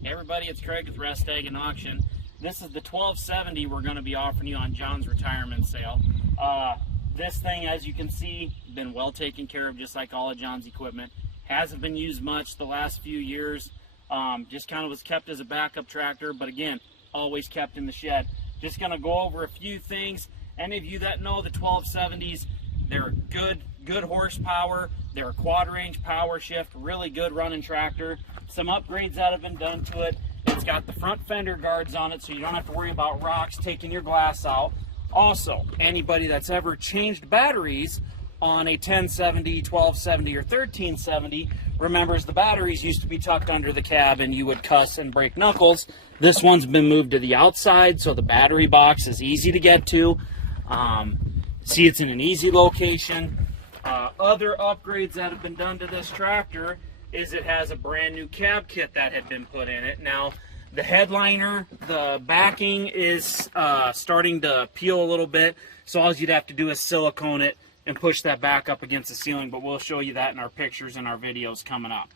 Hey everybody, it's Craig with Rest Ag and Auction. This is the 1270 we're going to be offering you on John's retirement sale. This thing, as you can see, been well taken care of, just like all of John's equipment. Hasn't been used much the last few years. Just kind of was kept as a backup tractor, but again, always kept in the shed. Just going to go over a few things. Any of you that know the 1270s, they're good horsepower. They're a quad-range power shift, really good running tractor. Some upgrades that have been done to it. It's got the front fender guards on it, so you don't have to worry about rocks taking your glass out. Also, anybody that's ever changed batteries on a 1070, 1270, or 1370 remembers the batteries used to be tucked under the cab and you would cuss and break knuckles. This one's been moved to the outside, so the battery box is easy to get to. See, it's in an easy location. Other upgrades that have been done to this tractor is it has a brand new cab kit that had been put in it. Now, the headliner, the backing is starting to peel a little bit, so all you'd have to do is silicone it and push that back up against the ceiling, but we'll show you that in our pictures and our videos coming up.